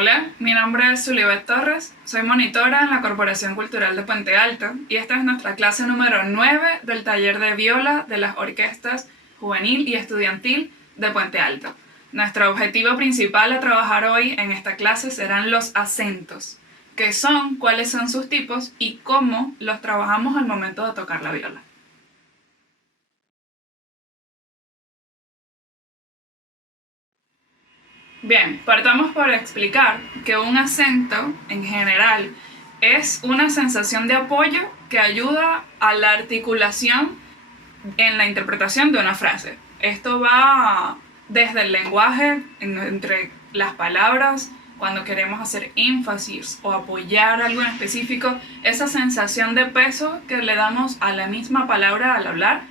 Hola, mi nombre es Zulibet Torres, soy monitora en la Corporación Cultural de Puente Alto y esta es nuestra clase número 9 del taller de viola de las orquestas juvenil y estudiantil de Puente Alto. Nuestro objetivo principal a trabajar hoy en esta clase serán los acentos, qué son, cuáles son sus tipos y cómo los trabajamos al momento de tocar la viola. Bien, partamos por explicar que un acento, en general, es una sensación de apoyo que ayuda a la articulación en la interpretación de una frase. Esto va desde el lenguaje, entre las palabras, cuando queremos hacer énfasis o apoyar algo en específico, esa sensación de peso que le damos a la misma palabra al hablar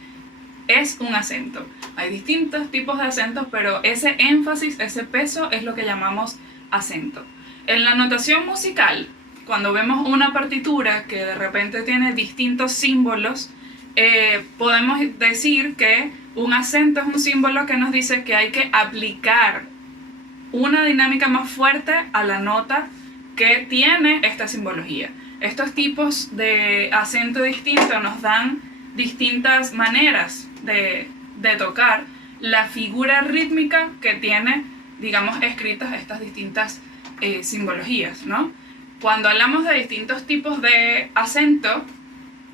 es un acento. Hay distintos tipos de acentos, pero ese énfasis, ese peso es lo que llamamos acento. En la notación musical, cuando vemos una partitura que de repente tiene distintos símbolos, podemos decir que un acento es un símbolo que nos dice que hay que aplicar una dinámica más fuerte a la nota que tiene esta simbología. Estos tipos de acento distinto nos dan distintas maneras de tocar la figura rítmica que tiene, digamos, escritas estas distintas simbologías, ¿no? Cuando hablamos de distintos tipos de acento,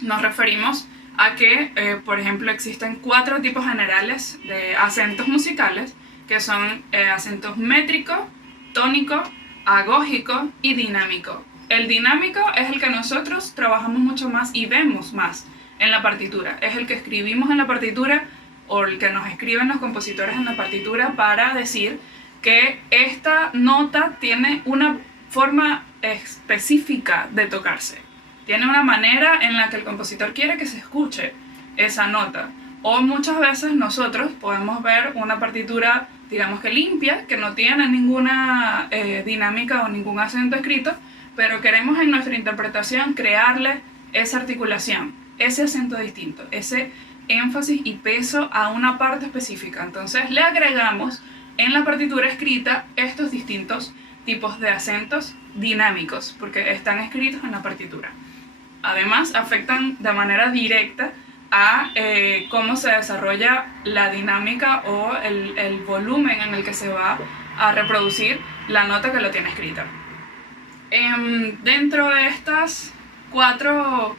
nos referimos a que, por ejemplo, existen 4 tipos generales de acentos musicales, que son acentos métrico, tónico, agógico y dinámico. El dinámico es el que nosotros trabajamos mucho más y vemos más en la partitura. Es el que escribimos en la partitura o el que nos escriben los compositores en la partitura para decir que esta nota tiene una forma específica de tocarse. Tiene una manera en la que el compositor quiere que se escuche esa nota. O muchas veces nosotros podemos ver una partitura, digamos que limpia, que no tiene ninguna dinámica o ningún acento escrito, pero queremos en nuestra interpretación crearle esa articulación, ese acento distinto, ese énfasis y peso a una parte específica. Entonces le agregamos en la partitura escrita estos distintos tipos de acentos dinámicos, porque están escritos en la partitura. Además, afectan de manera directa a cómo se desarrolla la dinámica o el volumen en el que se va a reproducir la nota que lo tiene escrita. Dentro de estas 4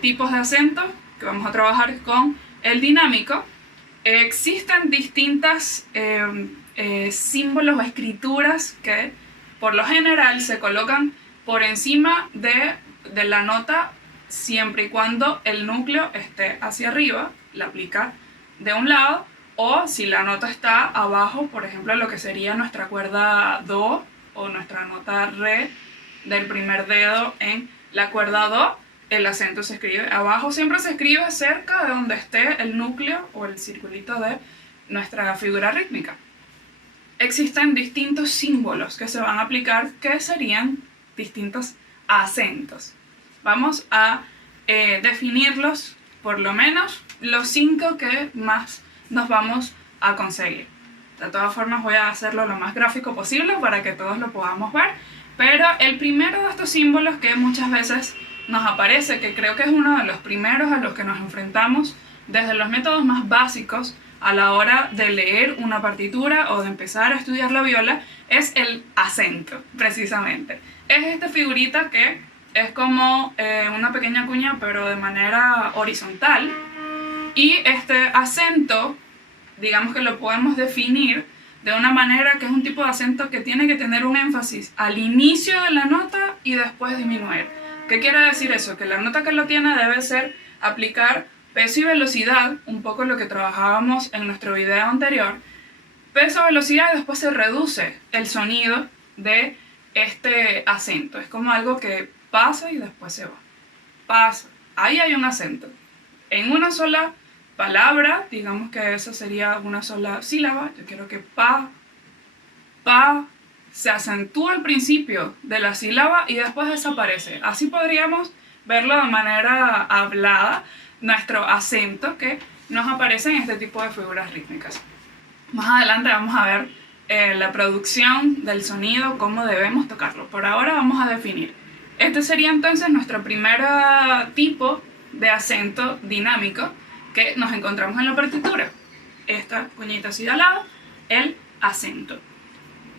tipos de acentos que vamos a trabajar con el dinámico, existen distintas símbolos o escrituras que por lo general se colocan por encima de la nota siempre y cuando el núcleo esté hacia arriba, la aplica de un lado, o si la nota está abajo, por ejemplo, lo que sería nuestra cuerda Do o nuestra nota Re del primer dedo en la cuerda Do, el acento se escribe abajo, siempre se escribe cerca de donde esté el núcleo o el circulito de nuestra figura rítmica. Existen distintos símbolos que se van a aplicar que serían distintos acentos. Vamos a definirlos, por lo menos los 5 que más nos vamos a conseguir. De todas formas voy a hacerlo lo más gráfico posible para que todos lo podamos ver, pero el primero de estos símbolos que muchas veces nos aparece, que creo que es uno de los primeros a los que nos enfrentamos desde los métodos más básicos a la hora de leer una partitura o de empezar a estudiar la viola, es el acento, precisamente. Es esta figurita que es como una pequeña cuña, pero de manera horizontal, y este acento, digamos que lo podemos definir de una manera que es un tipo de acento que tiene que tener un énfasis al inicio de la nota y después disminuir. ¿Qué quiere decir eso? Que la nota que lo tiene debe ser aplicar peso y velocidad, un poco lo que trabajábamos en nuestro video anterior. Peso, velocidad y después se reduce el sonido de este acento. Es como algo que pasa y después se va. Pasa. Ahí hay un acento. En una sola palabra, digamos que esa sería una sola sílaba. Yo quiero que pa se acentúa al principio de la sílaba y después desaparece. Así podríamos verlo de manera hablada, nuestro acento que nos aparece en este tipo de figuras rítmicas. Más adelante vamos a ver la producción del sonido, cómo debemos tocarlo. Por ahora vamos a definir. Este sería entonces nuestro primer tipo de acento dinámico que nos encontramos en la partitura. Esta cuñita así de al lado, el acento.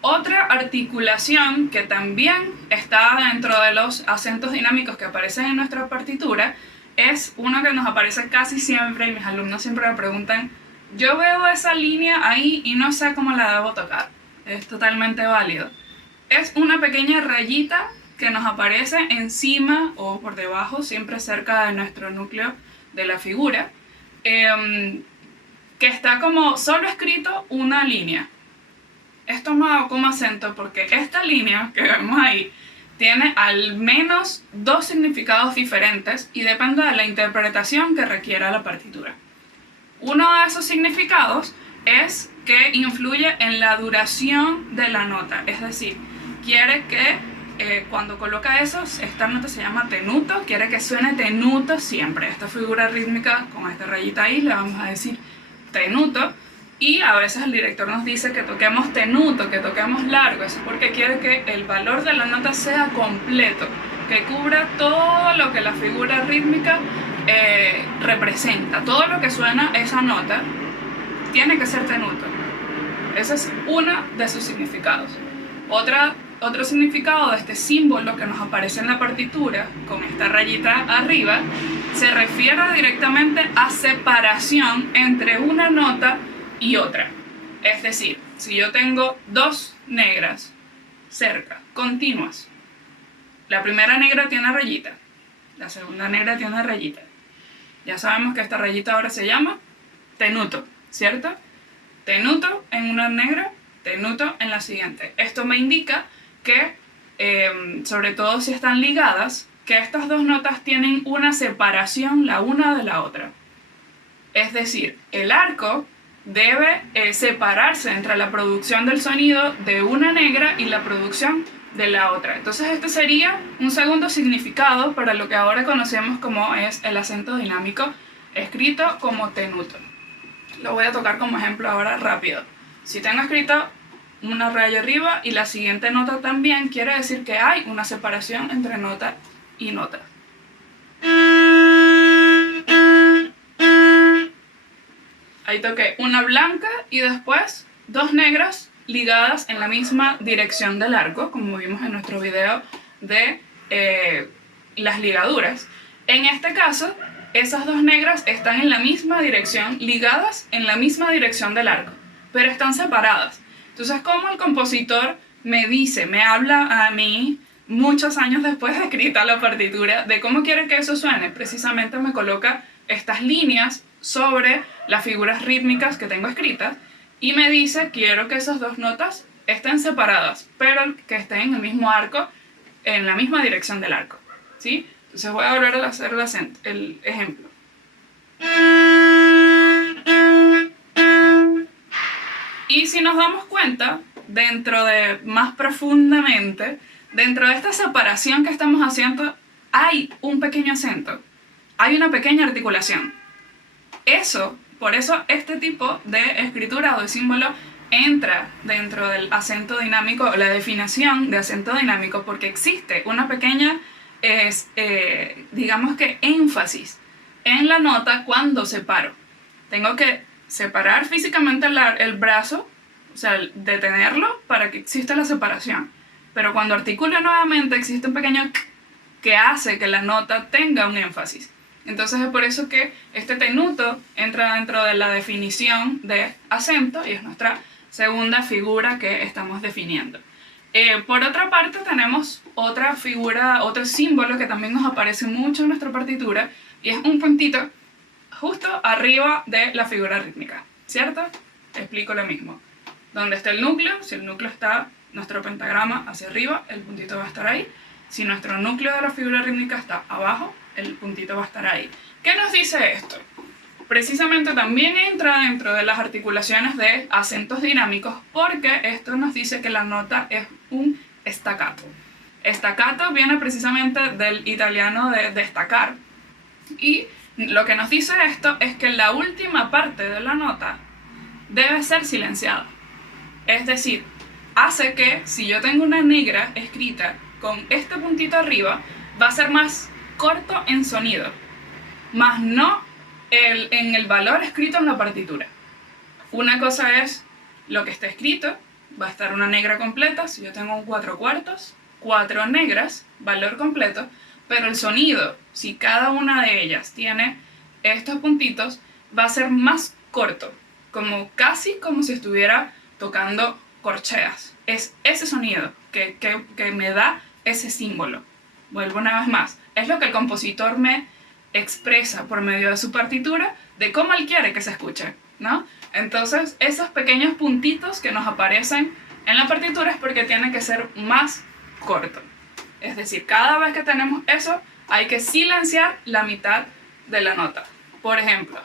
Otra articulación que también está dentro de los acentos dinámicos que aparecen en nuestra partitura es uno que nos aparece casi siempre, y mis alumnos siempre me preguntan: yo veo esa línea ahí y no sé cómo la debo tocar. Es totalmente válido. Es una pequeña rayita que nos aparece encima o por debajo, siempre cerca de nuestro núcleo de la figura, que está como solo escrito una línea. Es tomado como acento porque esta línea que vemos ahí tiene al menos dos significados diferentes y depende de la interpretación que requiera la partitura. Uno de esos significados es que influye en la duración de la nota, es decir, quiere que cuando coloca eso, esta nota se llama tenuto, quiere que suene tenuto siempre. Esta figura rítmica con esta rayita ahí le vamos a decir tenuto, y a veces el director nos dice que toquemos tenuto, que toquemos largo. Eso es porque quiere que el valor de la nota sea completo, que cubra todo lo que la figura rítmica representa. Todo lo que suena esa nota tiene que ser tenuto. Ese es uno de sus significados. Otro significado de este símbolo que nos aparece en la partitura, con esta rayita arriba, se refiere directamente a separación entre una nota y otra. Es decir, si yo tengo dos negras cerca, continuas, la primera negra tiene rayita, la segunda negra tiene rayita. Ya sabemos que esta rayita ahora se llama tenuto, ¿cierto? Tenuto en una negra, tenuto en la siguiente. Esto me indica que, sobre todo si están ligadas, que estas dos notas tienen una separación la una de la otra. Es decir, el arco debe separarse entre la producción del sonido de una negra y la producción de la otra. Entonces este sería un segundo significado para lo que ahora conocemos como es el acento dinámico, escrito como tenuto. Lo voy a tocar como ejemplo ahora rápido. Si tengo escrito una raya arriba y la siguiente nota también, quiere decir que hay una separación entre nota y nota. Ahí toqué una blanca y después dos negras ligadas en la misma dirección del arco, como vimos en nuestro video de las ligaduras. En este caso, esas dos negras están en la misma dirección, ligadas en la misma dirección del arco, pero están separadas. Entonces, como el compositor me dice, me habla a mí muchos años después de escrita la partitura, de cómo quiere que eso suene, precisamente me coloca estas líneas sobre las figuras rítmicas que tengo escritas y me dice, quiero que esas dos notas estén separadas, pero que estén en el mismo arco, en la misma dirección del arco, ¿sí? Entonces voy a volver a hacer el ejemplo. Y si nos damos cuenta, más profundamente, dentro de esta separación que estamos haciendo, hay un pequeño acento, hay una pequeña articulación. Por eso este tipo de escritura o de símbolo entra dentro del acento dinámico, o la definición de acento dinámico, porque existe una pequeña, digamos que énfasis en la nota cuando separo. Tengo que separar físicamente el brazo, o sea, detenerlo para que exista la separación. Pero cuando articulo nuevamente existe un pequeño que hace que la nota tenga un énfasis. Entonces es por eso que este tenuto entra dentro de la definición de acento y es nuestra segunda figura que estamos definiendo. Por otra parte tenemos otra figura, otro símbolo que también nos aparece mucho en nuestra partitura y es un puntito justo arriba de la figura rítmica, ¿cierto? Explico lo mismo. Donde está el núcleo, si el núcleo está nuestro pentagrama hacia arriba, el puntito va a estar ahí. Si nuestro núcleo de la figura rítmica está abajo, el puntito va a estar ahí. ¿Qué nos dice esto? Precisamente también entra dentro de las articulaciones de acentos dinámicos porque esto nos dice que la nota es un staccato. Staccato viene precisamente del italiano de destacar. Y lo que nos dice esto es que la última parte de la nota debe ser silenciada. Es decir, hace que si yo tengo una negra escrita con este puntito arriba, va a ser más corto en sonido, más no en el valor escrito en la partitura. Una cosa es lo que está escrito, va a estar una negra completa, si yo tengo un 4/4, 4 negras, valor completo, pero el sonido, si cada una de ellas tiene estos puntitos, va a ser más corto, casi como si estuviera tocando corcheas. Es ese sonido que me da ese símbolo. Vuelvo una vez más, es lo que el compositor me expresa por medio de su partitura de cómo él quiere que se escuche, ¿no? Entonces, esos pequeños puntitos que nos aparecen en la partitura es porque tienen que ser más cortos. Es decir, cada vez que tenemos eso, hay que silenciar la mitad de la nota. Por ejemplo,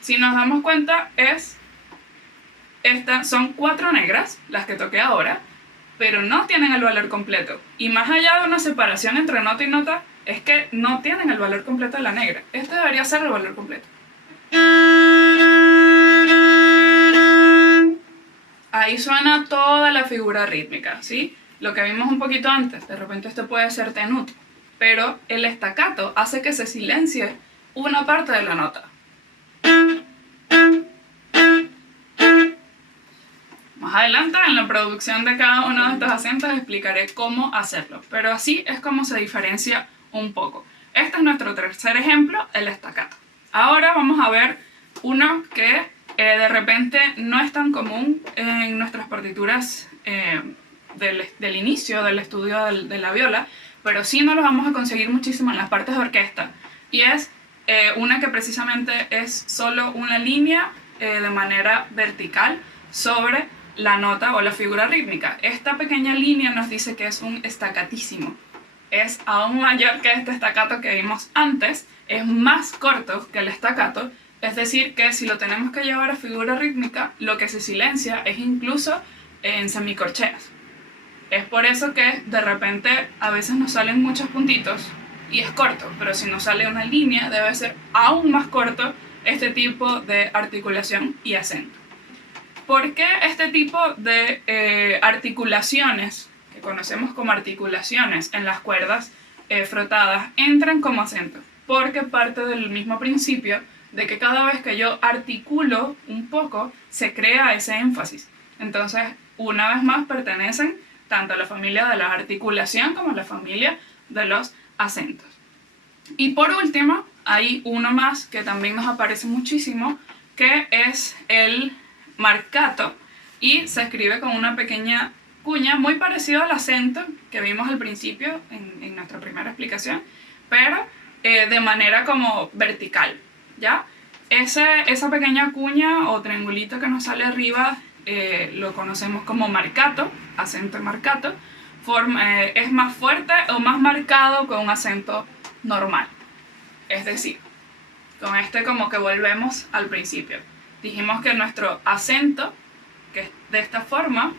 si nos damos cuenta, son 4 negras, las que toqué ahora, pero no tienen el valor completo. Y más allá de una separación entre nota y nota, es que no tienen el valor completo de la negra. Este debería ser el valor completo. Ahí suena toda la figura rítmica, ¿sí? Lo que vimos un poquito antes, de repente esto puede ser tenut, pero el staccato hace que se silencie una parte de la nota. Más adelante, en la producción de cada uno de estos acentos, explicaré cómo hacerlo, pero así es como se diferencia un poco. Este es nuestro tercer ejemplo, el staccato. Ahora vamos a ver uno que de repente no es tan común en nuestras partituras del inicio del estudio de la viola, pero sí nos lo vamos a conseguir muchísimo en las partes de orquesta, y es una que precisamente es solo una línea de manera vertical sobre la nota o la figura rítmica. Esta pequeña línea nos dice que es un staccatísimo. Es aún mayor que este staccato que vimos antes, es más corto que el staccato, es decir, que si lo tenemos que llevar a figura rítmica, lo que se silencia es incluso en semicorcheas. Es por eso que de repente a veces nos salen muchos puntitos y es corto, pero si nos sale una línea debe ser aún más corto este tipo de articulación y acento. ¿Por qué este tipo de articulaciones, que conocemos como articulaciones en las cuerdas frotadas, entran como acento? Porque parte del mismo principio de que cada vez que yo articulo un poco, se crea ese énfasis. Entonces, una vez más, pertenecen tanto a la familia de la articulación como a la familia de los acentos. Y por último, hay uno más que también nos aparece muchísimo, que es el marcato, y se escribe con una pequeña cuña, muy parecido al acento que vimos al principio en nuestra primera explicación, pero de manera como vertical, ¿ya? Esa pequeña cuña o triangulito que nos sale arriba lo conocemos como marcato, acento marcato, es más fuerte o más marcado que un acento normal. Es decir, con este como que volvemos al principio. Dijimos que nuestro acento, que es de esta forma,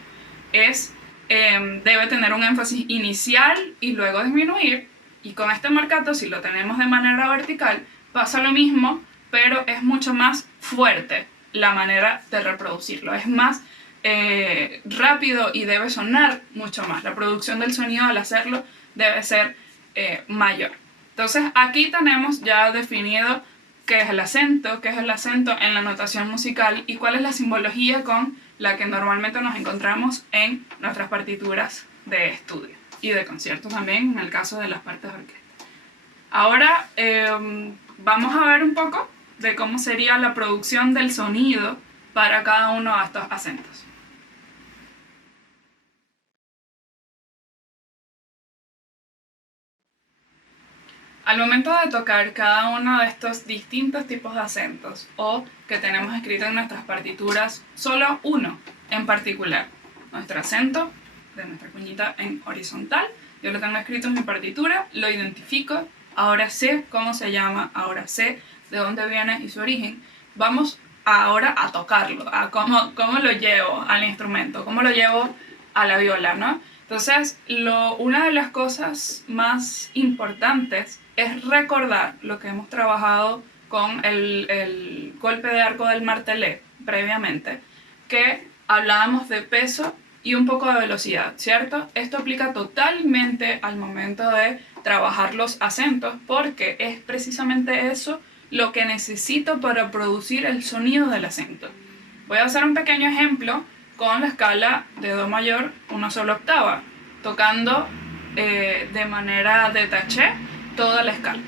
debe tener un énfasis inicial y luego disminuir, y con este marcato, si lo tenemos de manera vertical, pasa lo mismo, pero es mucho más fuerte la manera de reproducirlo. Es más rápido y debe sonar mucho más. La producción del sonido al hacerlo debe ser mayor. Entonces aquí tenemos ya definido qué es el acento en la notación musical y cuál es la simbología con la que normalmente nos encontramos en nuestras partituras de estudio y de concierto también, en el caso de las partes de orquesta. Ahora vamos a ver un poco de cómo sería la producción del sonido para cada uno de estos acentos. Al momento de tocar cada uno de estos distintos tipos de acentos, o que tenemos escrito en nuestras partituras, solo uno en particular, nuestro acento de nuestra cuñita en horizontal, yo lo tengo escrito en mi partitura, lo identifico, ahora sé cómo se llama, ahora sé de dónde viene y su origen. Vamos ahora a tocarlo, a cómo lo llevo al instrumento, cómo lo llevo a la viola, ¿no? Entonces, una de las cosas más importantes es recordar lo que hemos trabajado con el golpe de arco del martelé previamente, que hablábamos de peso y un poco de velocidad, ¿cierto? Esto aplica totalmente al momento de trabajar los acentos, porque es precisamente eso lo que necesito para producir el sonido del acento. Voy a hacer un pequeño ejemplo con la escala de Do mayor, una sola octava, tocando de manera de taché toda la escala.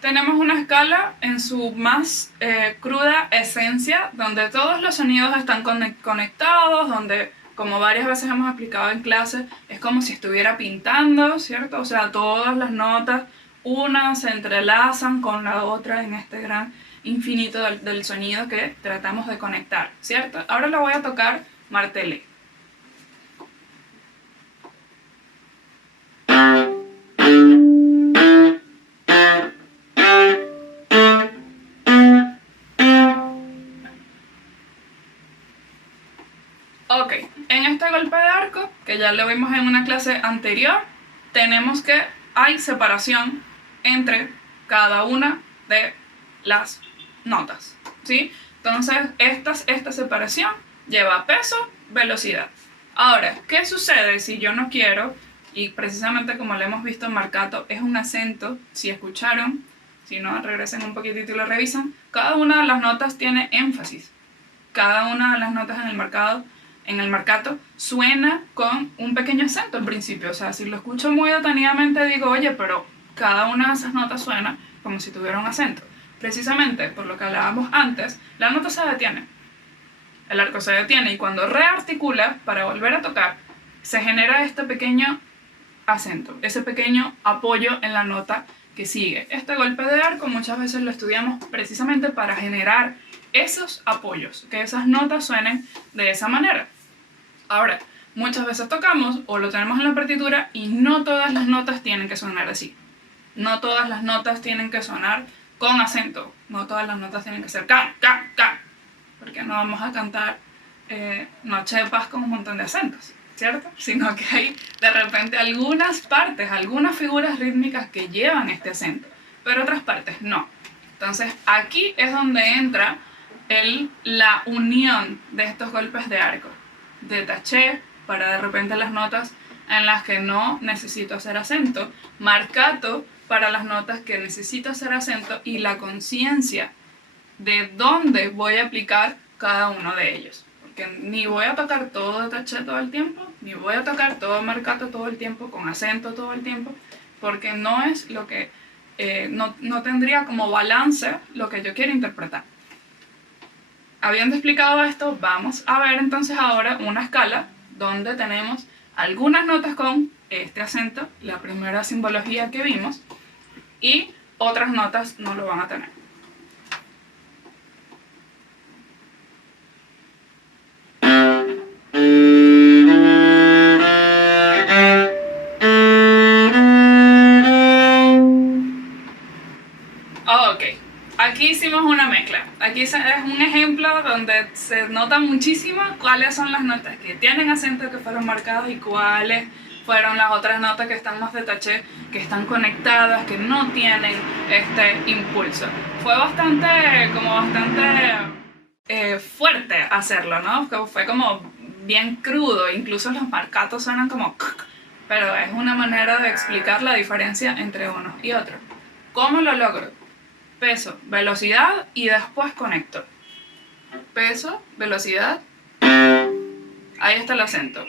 Tenemos una escala en su más cruda esencia, donde todos los sonidos están conectados, donde, como varias veces hemos explicado en clase, es como si estuviera pintando, ¿cierto? O sea, todas las notas, unas se entrelazan con la otra en este gran infinito del sonido que tratamos de conectar, ¿cierto? Ahora lo voy a tocar martelé. Ok, en este golpe de arco, que ya lo vimos en una clase anterior, tenemos que hay separación entre cada una de las notas, ¿sí? Entonces, esta separación lleva peso, velocidad. Ahora, ¿qué sucede si yo no quiero? Y precisamente como lo hemos visto en marcato, es un acento, si escucharon, si no, regresen un poquitito y lo revisan, cada una de las notas tiene énfasis. Cada una de las notas en el marcato suena con un pequeño acento al principio. O sea, si lo escucho muy detenidamente digo, oye, pero cada una de esas notas suena como si tuviera un acento. Precisamente por lo que hablábamos antes, la nota se detiene. El arco se detiene y cuando rearticula para volver a tocar, se genera este pequeño acento, ese pequeño apoyo en la nota que sigue. Este golpe de arco muchas veces lo estudiamos precisamente para generar esos apoyos, que esas notas suenen de esa manera. Ahora, muchas veces tocamos o lo tenemos en la partitura y no todas las notas tienen que sonar así. No todas las notas tienen que sonar con acento. No todas las notas tienen que ser can, can, can. Porque no vamos a cantar Noche de Paz con un montón de acentos, ¿cierto? Sino que hay de repente algunas partes, algunas figuras rítmicas que llevan este acento, pero otras partes no. Entonces aquí es donde entra la unión de estos golpes de arco, de taché para de repente las notas en las que no necesito hacer acento, marcato para las notas que necesito hacer acento y la conciencia de dónde voy a aplicar cada uno de ellos. Porque ni voy a tocar todo de taché todo el tiempo, ni voy a tocar todo marcato todo el tiempo, con acento todo el tiempo, porque no es lo que, no tendría como balance lo que yo quiero interpretar. Habiendo explicado esto, vamos a ver entonces ahora una escala donde tenemos algunas notas con este acento, la primera simbología que vimos, y otras notas no lo van a tener. Ok, aquí hicimos una mezcla. Aquí es un ejemplo donde se nota muchísimo cuáles son las notas que tienen acento que fueron marcados y cuáles fueron las otras notas que están más de taché, que están conectadas, que no tienen este impulso. Fue bastante fuerte hacerlo, ¿no? Fue como bien crudo, incluso los marcatos suenan como... Pero es una manera de explicar la diferencia entre uno y otro. ¿Cómo lo logro? Peso, velocidad y después conecto. Peso, velocidad. Ahí está el acento.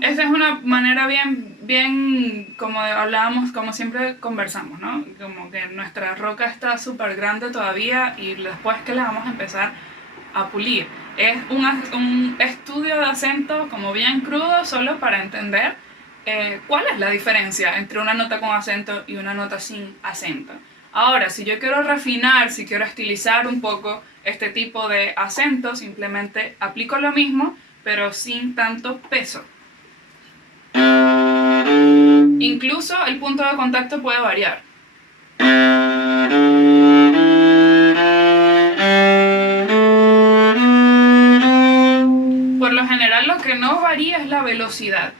Esta es una manera bien como hablábamos, como siempre conversamos, ¿no? Como que nuestra roca está súper grande todavía y después que la vamos a empezar a pulir. Es un estudio de acento como bien crudo, solo para entender cuál es la diferencia entre una nota con acento y una nota sin acento. Ahora, si yo quiero refinar, si quiero estilizar un poco este tipo de acento, simplemente aplico lo mismo, pero sin tanto peso. Incluso el punto de contacto puede variar. Por lo general lo que no varía es la velocidad.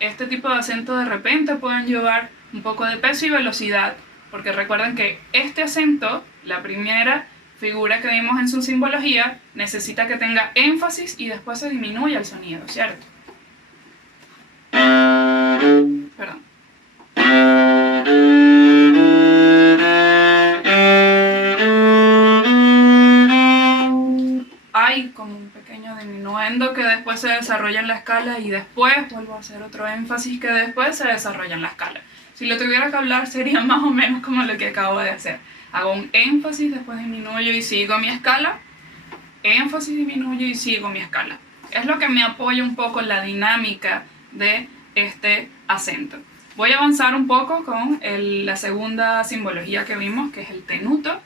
Este tipo de acento de repente pueden llevar un poco de peso y velocidad, porque recuerden que este acento, la primera figura que vimos en su simbología, necesita que tenga énfasis y después se disminuya el sonido, ¿cierto? Perdón. Hay como un pequeño diminuendo que después se desarrolla en la escala y después vuelvo a hacer otro énfasis que después se desarrolla en la escala. Si lo tuviera que hablar sería más o menos como lo que acabo de hacer. Hago un énfasis, después disminuyo y sigo mi escala. Énfasis, disminuyo y sigo mi escala. Es lo que me apoya un poco en la dinámica de este acento. Voy a avanzar un poco con la segunda simbología que vimos, que es el tenuto,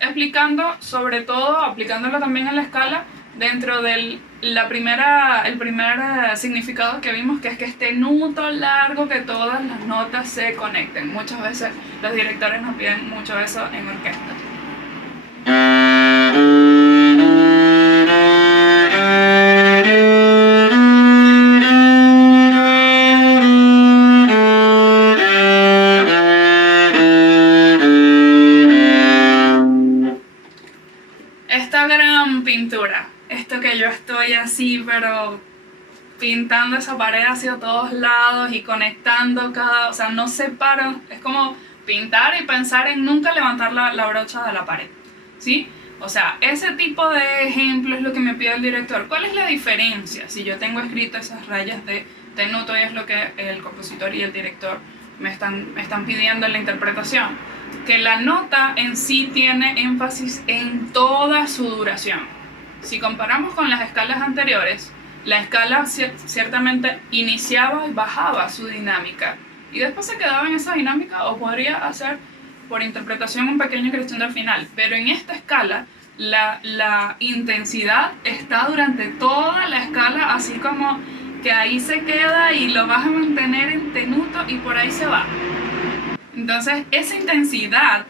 explicando, sobre todo, aplicándolo también en la escala, dentro del el primer significado que vimos, que es que es tenuto largo, que todas las notas se conecten. Muchas veces los directores nos piden mucho eso en orquesta. Esta gran pintura, esto que yo estoy así, pero pintando esa pared hacia todos lados y conectando o sea, no separo, es como pintar y pensar en nunca levantar la brocha de la pared, ¿sí? O sea, ese tipo de ejemplo es lo que me pide el director. ¿Cuál es la diferencia? Si yo tengo escrito esas rayas de tenuto y es lo que el compositor y el director me están pidiendo en la interpretación, que la nota en sí tiene énfasis en toda su duración. Si comparamos con las escalas anteriores, la escala ciertamente iniciaba y bajaba su dinámica y después se quedaba en esa dinámica o podría hacer por interpretación un pequeño crescendo al final, pero en esta escala la intensidad está durante toda la escala, así como que ahí se queda y lo vas a mantener en tenuto y por ahí se va. Entonces esa intensidad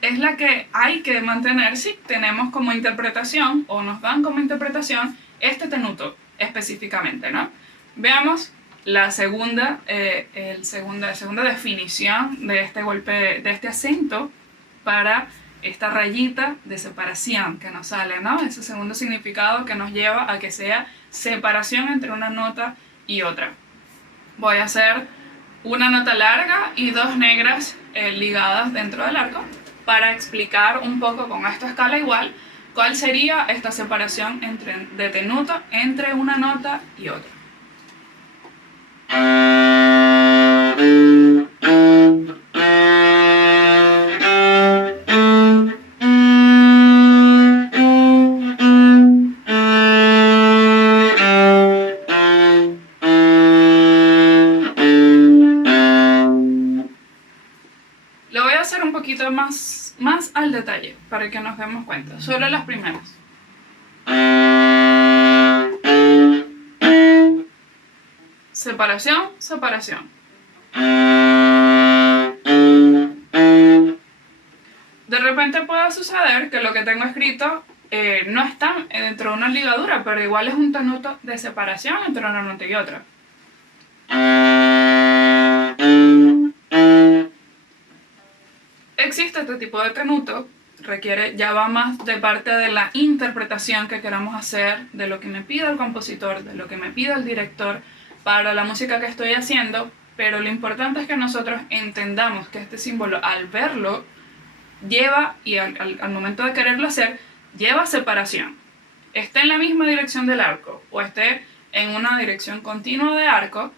es la que hay que mantener si tenemos como interpretación o nos dan como interpretación este tenuto específicamente, ¿no? Veamos la segunda definición de este golpe, de este acento para esta rayita de separación que nos sale, ¿no? Ese segundo significado que nos lleva a que sea separación entre una nota y otra. Voy a hacer una nota larga y dos negras ligadas dentro del arco para explicar un poco con esta escala igual cuál sería esta separación de tenuto entre una nota y otra. Lo voy a hacer un poquito más al detalle para que nos demos cuenta. Solo las primeras. Separación, separación. De repente puede suceder que lo que tengo escrito no está dentro de una ligadura, pero igual es un tenuto de separación entre una nota y otra. Existe este tipo de tenuto, ya va más de parte de la interpretación que queramos hacer, de lo que me pide el compositor, de lo que me pide el director para la música que estoy haciendo, pero lo importante es que nosotros entendamos que este símbolo, al verlo, lleva, y al momento de quererlo hacer, lleva separación. Esté en la misma dirección del arco o esté en una dirección continua de arco,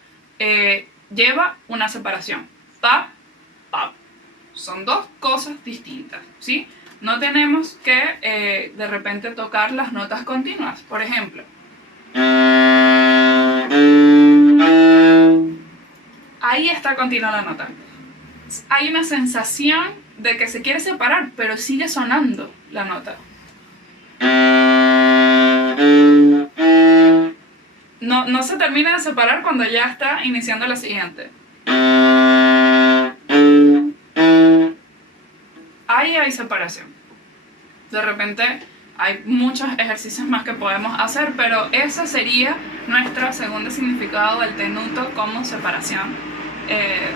lleva una separación. Pa, pa. Son dos cosas distintas, ¿sí? No tenemos que de repente tocar las notas continuas. Por ejemplo, ahí está continua la nota. Hay una sensación de que se quiere separar, pero sigue sonando la nota. no se termina de separar cuando ya está iniciando la siguiente. Ahí hay separación. De repente hay muchos ejercicios más que podemos hacer, pero ese sería nuestro segundo significado del tenuto como separación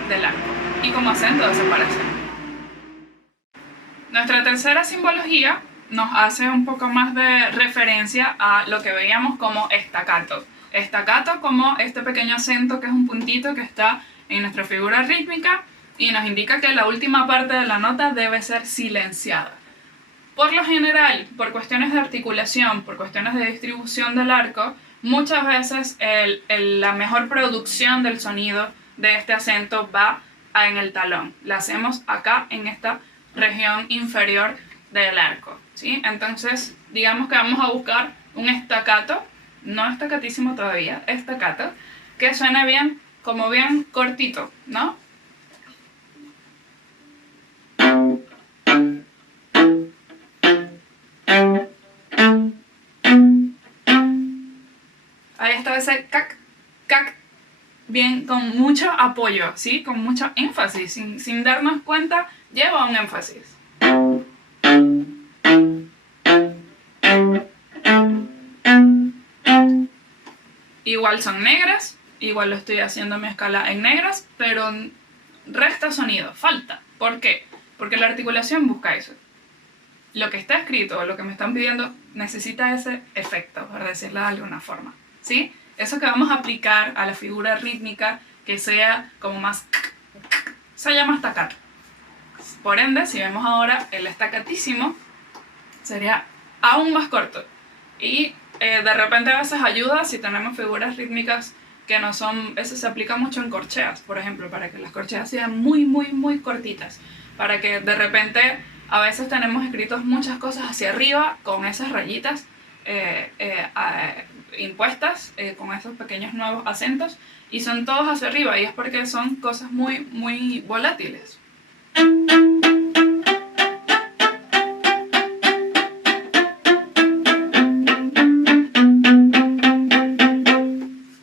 del arco y como acento de separación. Nuestra tercera simbología nos hace un poco más de referencia a lo que veíamos como staccato. Staccato como este pequeño acento que es un puntito que está en nuestra figura rítmica y nos indica que la última parte de la nota debe ser silenciada. Por lo general, por cuestiones de articulación, por cuestiones de distribución del arco, muchas veces la mejor producción del sonido de este acento va en el talón. La hacemos acá en esta región inferior del arco, ¿sí? Entonces, digamos que vamos a buscar un staccato, no staccatísimo todavía, staccato, que suene bien, como bien cortito, ¿no? Ahí está ese cac, cac, bien, con mucho apoyo, ¿sí? Con mucho énfasis, sin darnos cuenta, lleva un énfasis. Igual son negras, igual lo estoy haciendo mi escala en negras, pero resta sonido, falta. ¿Por qué? Porque la articulación busca eso. Lo que está escrito o lo que me están pidiendo necesita ese efecto, por decirlo de alguna forma, ¿sí? Eso que vamos a aplicar a la figura rítmica que sea como más... se llama staccato. Por ende, si vemos ahora el staccatísimo, sería aún más corto. Y de repente a veces ayuda si tenemos figuras rítmicas que no son... Eso se aplica mucho en corcheas, por ejemplo, para que las corcheas sean muy, muy, muy cortitas. Para que de repente a veces tenemos escritos muchas cosas hacia arriba con esas rayitas impuestas, con esos pequeños nuevos acentos, y son todos hacia arriba, y es porque son cosas muy, muy volátiles.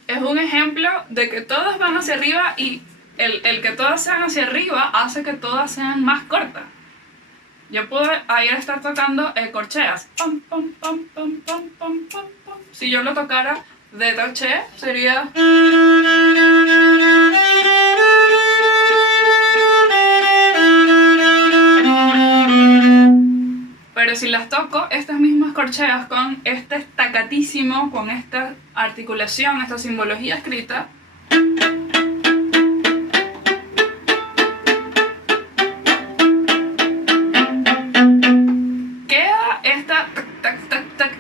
Es un ejemplo de que todas van hacia arriba y el que todas sean hacia arriba hace que todas sean más cortas. Yo puedo ayer estar tocando corcheas. Pam, pam, pam, pam, pam, pam, pam, pam. Si yo lo tocara de toché, sería... Pero si las toco, estas mismas corcheas con este staccatísimo, con esta articulación, esta simbología escrita,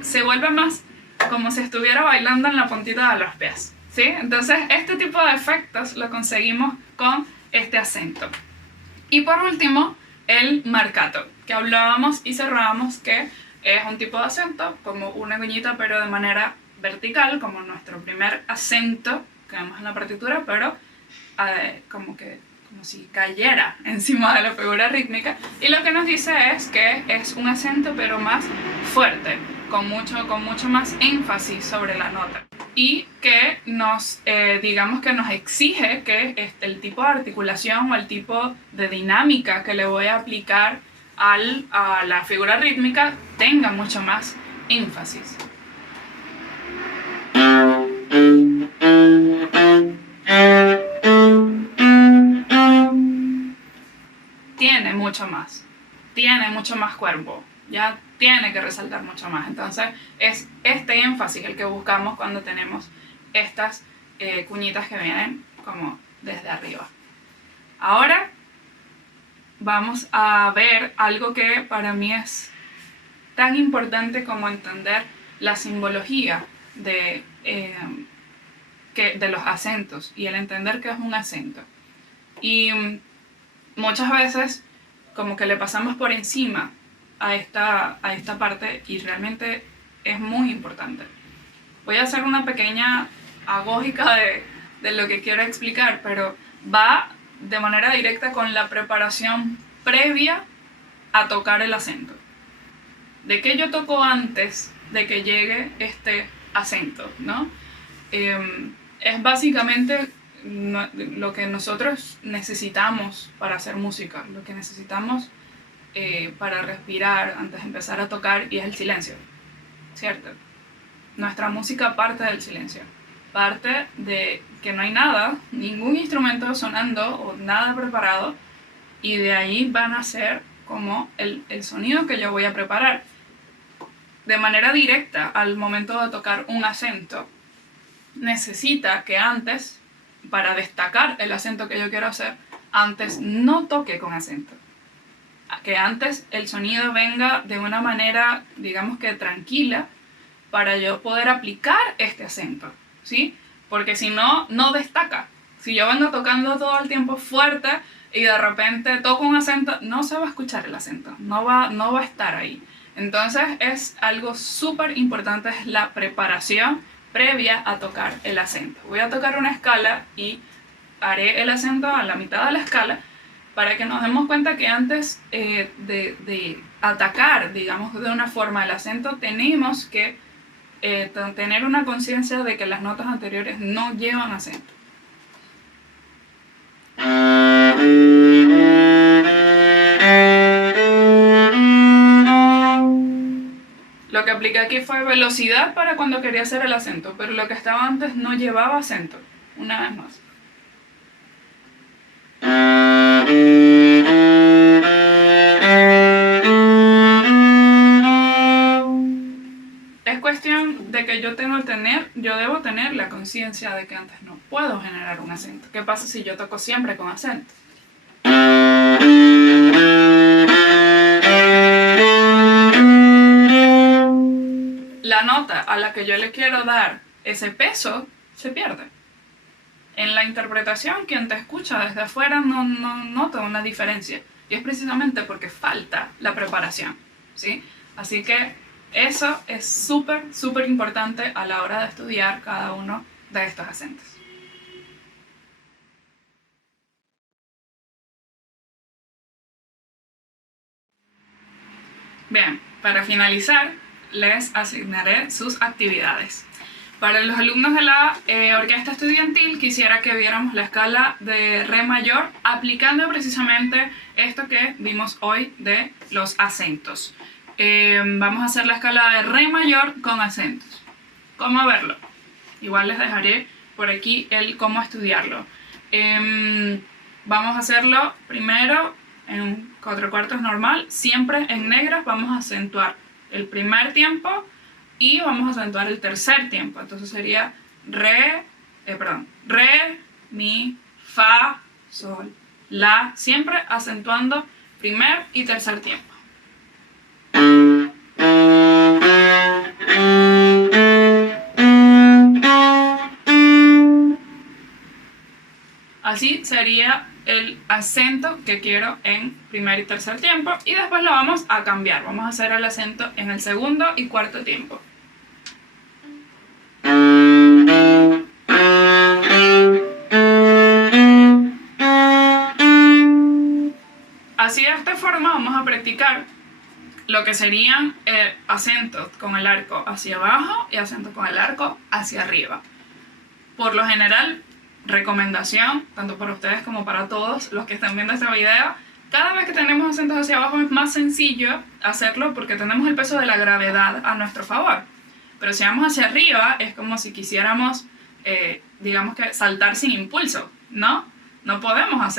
se vuelve más como si estuviera bailando en la puntita de los pies, ¿sí? Entonces este tipo de efectos lo conseguimos con este acento. Y por último, el marcato, que hablábamos y cerrábamos que es un tipo de acento como una cuñita pero de manera vertical, como nuestro primer acento que vemos en la partitura, pero como si cayera encima de la figura rítmica, y lo que nos dice es que es un acento pero más fuerte, con mucho más énfasis sobre la nota, y que nos, digamos que nos exige que el tipo de articulación o el tipo de dinámica que le voy a aplicar a la figura rítmica tenga mucho más énfasis. Tiene mucho más cuerpo, ya tiene que resaltar mucho más. Entonces es este énfasis el que buscamos cuando tenemos estas cuñitas que vienen como desde arriba. Ahora vamos a ver algo que para mí es tan importante como entender la simbología de los acentos y el entender qué es un acento. Y muchas veces como que le pasamos por encima a esta parte y realmente es muy importante. Voy a hacer una pequeña agógica de lo que quiero explicar, pero va de manera directa con la preparación previa a tocar el acento. ¿De qué yo toco antes de que llegue este acento, ¿no? es básicamente lo que nosotros necesitamos para hacer música, lo que necesitamos para respirar antes de empezar a tocar, y es el silencio, ¿cierto? Nuestra música parte del silencio, parte de que no hay nada, ningún instrumento sonando o nada preparado, y de ahí van a ser como el sonido que yo voy a preparar. De manera directa, al momento de tocar un acento, necesita que antes, para destacar el acento que yo quiero hacer, antes no toque con acento. Que antes el sonido venga de una manera, digamos que tranquila, para yo poder aplicar este acento, ¿sí? Porque si no, no destaca. Si yo vengo tocando todo el tiempo fuerte y de repente toco un acento, no se va a escuchar el acento, no va a estar ahí. Entonces es algo súper importante, es la preparación previa a tocar el acento. Voy a tocar una escala y haré el acento a la mitad de la escala para que nos demos cuenta que antes de atacar, digamos, de una forma el acento, tenemos que tener una conciencia de que las notas anteriores no llevan acento. Lo que apliqué aquí fue velocidad para cuando quería hacer el acento, pero lo que estaba antes no llevaba acento. Una vez más. Es cuestión de que yo debo tener la conciencia de que antes no puedo generar un acento. ¿Qué pasa si yo toco siempre con acento? La nota a la que yo le quiero dar ese peso se pierde. En la interpretación, quien te escucha desde afuera no nota una diferencia. Y es precisamente porque falta la preparación, ¿sí? Así que eso es súper, súper importante a la hora de estudiar cada uno de estos acentos. Bien, para finalizar, les asignaré sus actividades. Para los alumnos de la orquesta estudiantil, quisiera que viéramos la escala de re mayor aplicando precisamente esto que vimos hoy de los acentos. Vamos a hacer la escala de re mayor con acentos. ¿Cómo verlo? Igual les dejaré por aquí el cómo estudiarlo. Vamos a hacerlo primero en 4/4 normal, siempre en negras. Vamos a acentuar el primer tiempo y vamos a acentuar el tercer tiempo. Entonces sería re, mi, fa, sol, la, siempre acentuando primer y tercer tiempo. Así sería el acento que quiero en primer y tercer tiempo, y después lo vamos a cambiar. Vamos a hacer el acento en el segundo y cuarto tiempo. Así, de esta forma vamos a practicar lo que serían acentos con el arco hacia abajo y acentos con el arco hacia arriba. Por lo general, recomendación, tanto para ustedes como para todos los que están viendo este video, cada vez que tenemos acentos hacia abajo es más sencillo hacerlo porque tenemos el peso de la gravedad a nuestro favor. Pero si vamos hacia arriba es como si quisiéramos, digamos que saltar sin impulso, ¿no? No podemos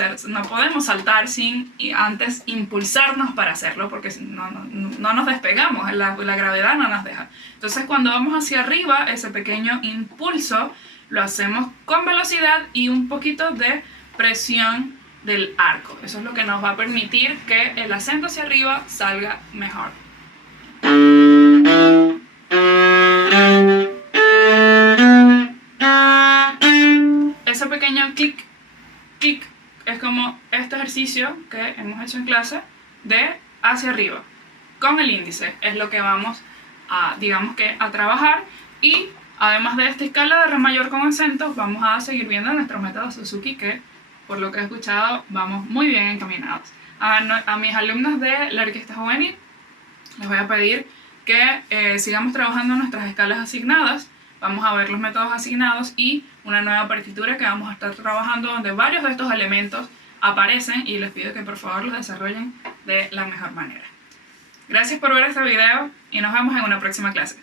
saltar sin antes impulsarnos para hacerlo, porque no nos despegamos, la gravedad no nos deja. Entonces cuando vamos hacia arriba, ese pequeño impulso lo hacemos con velocidad y un poquito de presión del arco. Eso es lo que nos va a permitir que el acento hacia arriba salga mejor. Ese pequeño clic, clic, es como este ejercicio que hemos hecho en clase de hacia arriba. Con el índice es lo que vamos a, digamos que, a trabajar. Y además de esta escala de re mayor con acentos, vamos a seguir viendo nuestro método Suzuki, que por lo que he escuchado vamos muy bien encaminados. A mis alumnos de la orquesta juvenil les voy a pedir que sigamos trabajando nuestras escalas asignadas, vamos a ver los métodos asignados y una nueva partitura que vamos a estar trabajando donde varios de estos elementos aparecen y les pido que por favor los desarrollen de la mejor manera. Gracias por ver este video y nos vemos en una próxima clase.